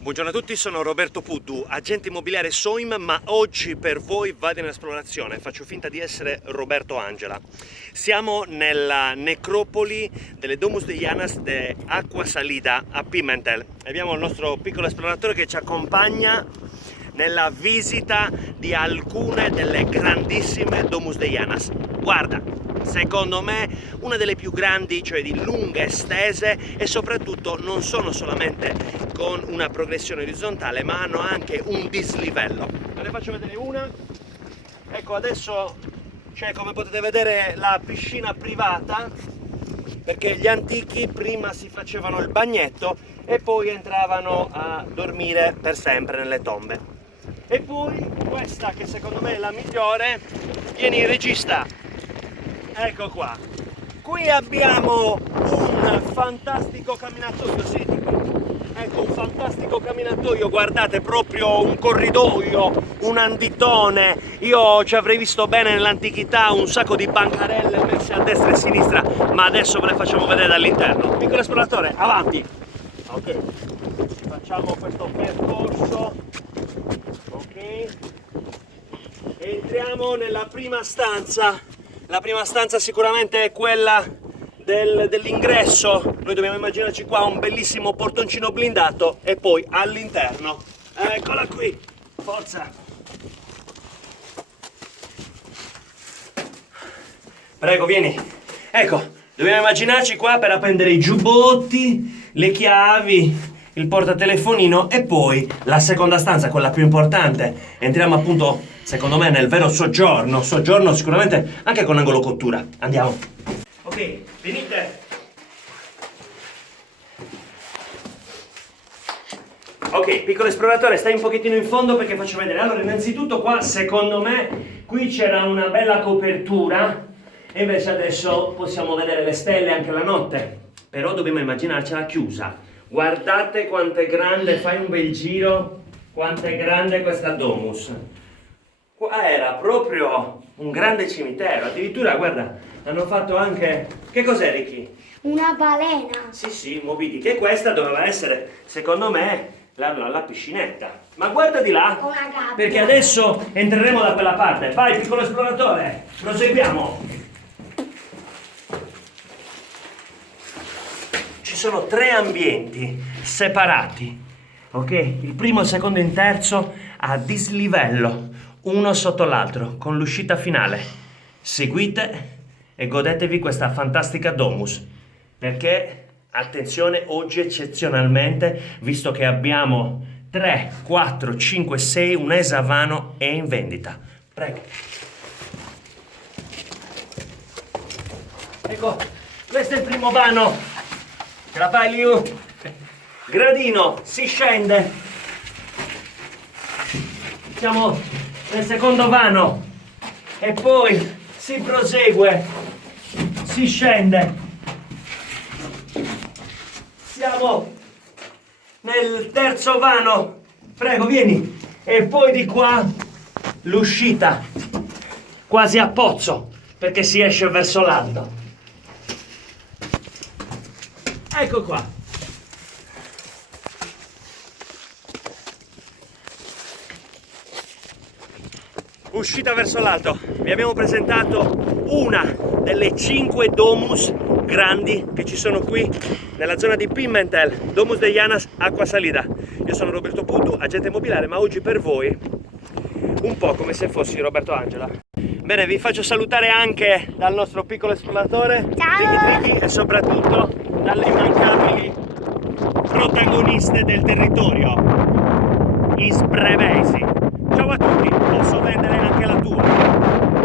Buongiorno a tutti, sono Roberto Puddu, agente immobiliare Soim, ma oggi per voi vado in esplorazione, faccio finta di essere Roberto Angela. Siamo nella necropoli delle Domus de Llanas de Acqua Salida a Pimentel. Abbiamo il nostro piccolo esploratore che ci accompagna nella visita di alcune delle grandissime Domus de Llanas. Guarda, secondo me una delle più grandi, cioè di lunghe estese, e soprattutto non sono solamente con una progressione orizzontale ma hanno anche un dislivello. Ve ne faccio vedere una. Ecco, adesso c'è, come potete vedere, la piscina privata, perché gli antichi prima si facevano il bagnetto e poi entravano a dormire per sempre nelle tombe. E poi questa, che secondo me è la migliore, vieni regista, ecco qua. Qui abbiamo un fantastico camminatoio, sì, ecco, un fantastico camminatoio, guardate, proprio un corridoio, un anditone. Io ci avrei visto bene nell'antichità un sacco di bancarelle messe a destra e a sinistra, ma adesso ve le facciamo vedere dall'interno. Piccolo esploratore, avanti! Ok, facciamo questo percorso, ok, entriamo nella prima stanza. La prima stanza sicuramente è quella dell'ingresso. Noi dobbiamo immaginarci qua un bellissimo portoncino blindato e poi all'interno, eccola qui, forza, prego, vieni. Ecco, dobbiamo immaginarci qua per appendere i giubbotti, le chiavi, il portatelefonino e poi la seconda stanza, quella più importante. Entriamo appunto, secondo me, nel vero soggiorno sicuramente anche con angolo cottura. Andiamo. Ok, venite. Ok, piccolo esploratore, stai un pochettino in fondo perché faccio vedere. Allora, innanzitutto qua, secondo me, qui c'era una bella copertura e invece adesso possiamo vedere le stelle anche la notte. Però dobbiamo immaginarcela chiusa. Guardate quanto è grande, fai un bel giro, quanto è grande questa domus. Qua era proprio un grande cimitero, addirittura, guarda, hanno fatto anche... Che cos'è, Ricky? Una balena. Sì, Moby Dick. E questa doveva essere, secondo me, la piscinetta. Ma guarda di là, Una gabbia. perché adesso entreremo da quella parte. Vai, piccolo esploratore, proseguiamo. Ci sono tre ambienti separati, ok? Il primo, il secondo e il terzo a dislivello, uno sotto l'altro, con l'uscita finale. Seguite e godetevi questa fantastica domus, perché, attenzione, oggi eccezionalmente, visto che abbiamo 3, 4, 5, 6, un esavano è in vendita. Prego. Ecco, questo è il primo vano. Ce la fai, Liu? Gradino, si scende. Siamo nel secondo vano e poi si prosegue, si scende. Siamo nel terzo vano. Prego, vieni. E poi di qua l'uscita, quasi a pozzo, perché si esce verso l'alto. Ecco qua. Uscita verso l'alto. Vi abbiamo presentato una delle 5 domus grandi che ci sono qui nella zona di Pimentel, Domus de Llanas Acqua Salida. Io sono Roberto Puddu, agente immobiliare, ma oggi per voi un po' come se fossi Roberto Angela. Bene, vi faccio salutare anche dal nostro piccolo esploratore, Ricky, e soprattutto dalle immancabili protagoniste del territorio, i sbrevesi.